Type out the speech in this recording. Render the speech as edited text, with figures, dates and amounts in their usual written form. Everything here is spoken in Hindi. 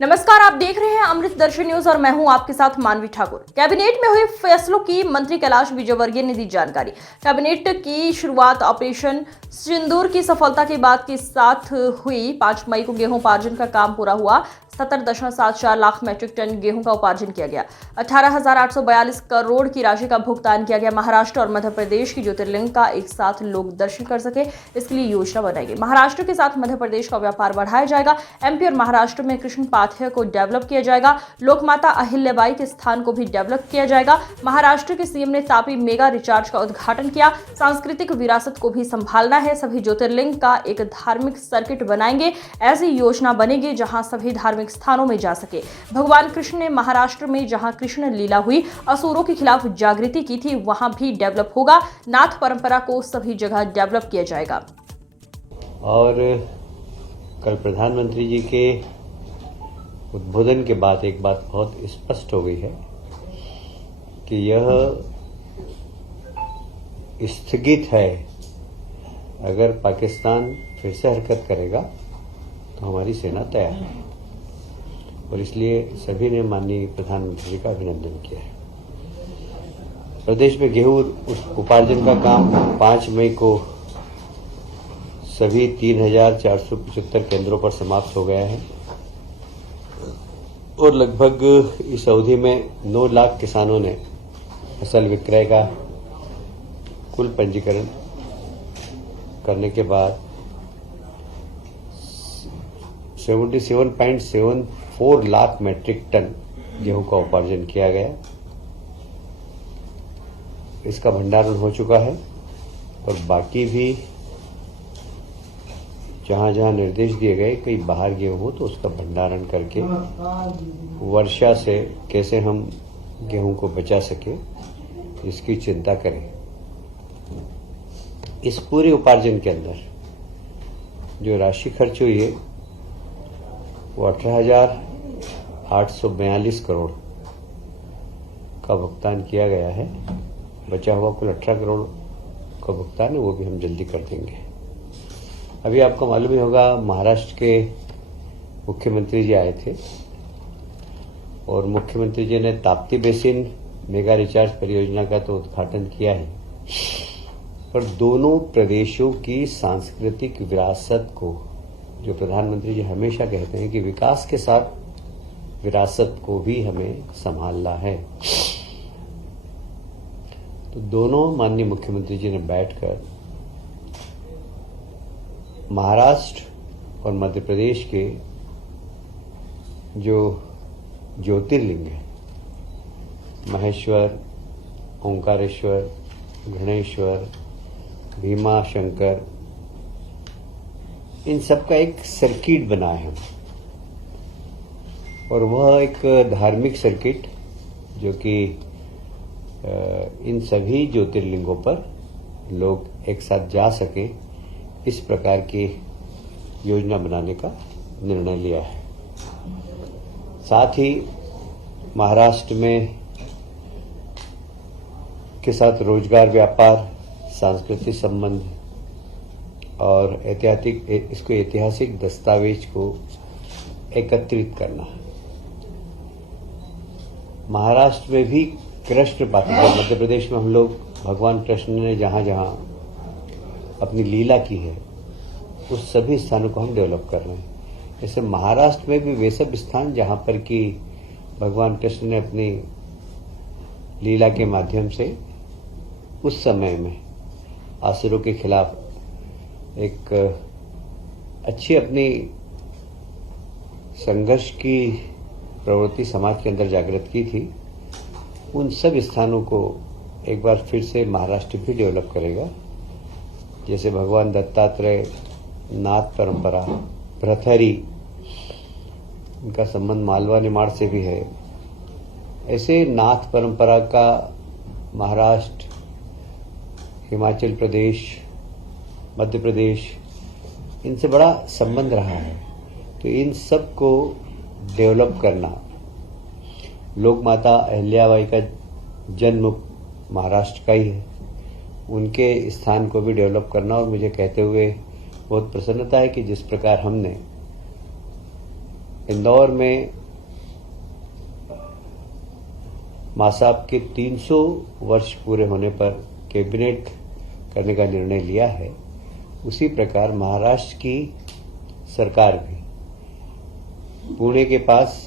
नमस्कार, आप देख रहे हैं अमृत दर्शन न्यूज और मैं हूं आपके साथ मानवी ठाकुर। कैबिनेट में हुए फैसलों की मंत्री कैलाश विजयवर्गीय ने दी जानकारी। कैबिनेट की शुरुआत ऑपरेशन सिंदूर की सफलता के बाद के साथ हुई। 5 मई को गेहूं उपार्जन का काम पूरा हुआ। 70.74 लाख मैट्रिक टन गेहूं का उपार्जन किया गया। 18,842 करोड़ की राशि का भुगतान किया गया। महाराष्ट्र और मध्य प्रदेश की ज्योतिर्लिंग का एक साथ लोग दर्शन कर सके, इसके लिए योजना बनाई गई। महाराष्ट्र के साथ मध्य प्रदेश का व्यापार बढ़ाया जाएगा। एमपी और महाराष्ट्र में कृष्ण पाथ्य को डेवलप किया जाएगा। लोकमाता अहिल्याबाई के स्थान को भी डेवलप किया जाएगा। महाराष्ट्र के सीएम ने तापी मेगा रिचार्ज का उद्घाटन किया। सांस्कृतिक विरासत को भी संभालना है। सभी ज्योतिर्लिंग का एक धार्मिक सर्किट बनाएंगे। ऐसी योजना बनेगी जहां सभी धार्मिक स्थानों में जा सके। भगवान कृष्ण ने महाराष्ट्र में जहां कृष्ण लीला हुई, असुरों के खिलाफ जागृति की थी, वहां भी डेवलप होगा। नाथ परंपरा को सभी जगह डेवलप किया जाएगा। और कल प्रधानमंत्री जी के उद्बोधन के बाद एक बात बहुत स्पष्ट हो गई है कि यह स्थगित है। अगर पाकिस्तान फिर से हरकत करेगा तो हमारी सेना तैयार है, और इसलिए सभी ने माननीय प्रधानमंत्री जी का अभिनंदन किया है। प्रदेश में गेहूं उपार्जन का काम 5 मई को सभी 3,475 केंद्रों पर समाप्त हो गया है, और लगभग इस अवधि में 9 लाख किसानों ने फसल विक्रय का कुल पंजीकरण करने के बाद 77.74 लाख मैट्रिक टन गेहूं का उपार्जन किया गया। इसका भंडारण हो चुका है, और बाकी भी जहां जहां निर्देश दिए गए कहीं बाहर गेहूं हो तो उसका भंडारण करके वर्षा से कैसे हम गेहूं को बचा सके, इसकी चिंता करें। इस पूरे उपार्जन के अंदर जो राशि खर्च हुई है वो 18,842 करोड़ का भुगतान किया गया है। बचा हुआ कुल 18 करोड़ का भुगतान है, वो भी हम जल्दी कर देंगे। अभी आपको मालूम ही होगा, महाराष्ट्र के मुख्यमंत्री जी आए थे, और मुख्यमंत्री जी ने ताप्ती बेसिन मेगा रिचार्ज परियोजना का तो उद्घाटन किया है, पर दोनों प्रदेशों की सांस्कृतिक विरासत को, जो प्रधानमंत्री जी हमेशा कहते हैं कि विकास के साथ विरासत को भी हमें संभालना है, तो दोनों माननीय मुख्यमंत्री जी ने बैठकर महाराष्ट्र और मध्य प्रदेश के जो ज्योतिर्लिंग है, महेश्वर, ओंकारेश्वर, गणेश्वर, भीमा शंकर, इन सब का एक सर्किट बना है, और वह एक धार्मिक सर्किट जो कि इन सभी ज्योतिर्लिंगों पर लोग एक साथ जा सके, इस प्रकार की योजना बनाने का निर्णय लिया है। साथ ही महाराष्ट्र में के साथ रोजगार, व्यापार, सांस्कृतिक संबंध और इसको ऐतिहासिक दस्तावेज को एकत्रित करना। महाराष्ट्र में भी कृष्ण पाथ्य, मध्य प्रदेश में हम लोग भगवान कृष्ण ने जहां जहां अपनी लीला की है उस सभी स्थानों को हम डेवलप कर रहे हैं। जैसे महाराष्ट्र में भी वे सब स्थान जहां पर कि भगवान कृष्ण ने अपनी लीला के माध्यम से उस समय में असुरों के खिलाफ एक अच्छी अपनी संघर्ष की प्रवृत्ति समाज के अंदर जागृत की थी, उन सब स्थानों को एक बार फिर से महाराष्ट्र भी डेवलप करेगा। जैसे भगवान दत्तात्रेय, नाथ परंपरा, भ्रतहरि, उनका संबंध मालवा निमाड़ से भी है, ऐसे नाथ परंपरा का महाराष्ट्र, हिमाचल प्रदेश, मध्य प्रदेश, इनसे बड़ा संबंध रहा है। तो इन सब को डेवलप करना, लोक माता अहिल्याबाई का जन्म महाराष्ट्र का ही है, उनके स्थान को भी डेवलप करना। और मुझे कहते हुए बहुत प्रसन्नता है कि जिस प्रकार हमने इंदौर में मां साहब के 300 वर्ष पूरे होने पर कैबिनेट करने का निर्णय लिया है, उसी प्रकार महाराष्ट्र की सरकार भी पुणे के पास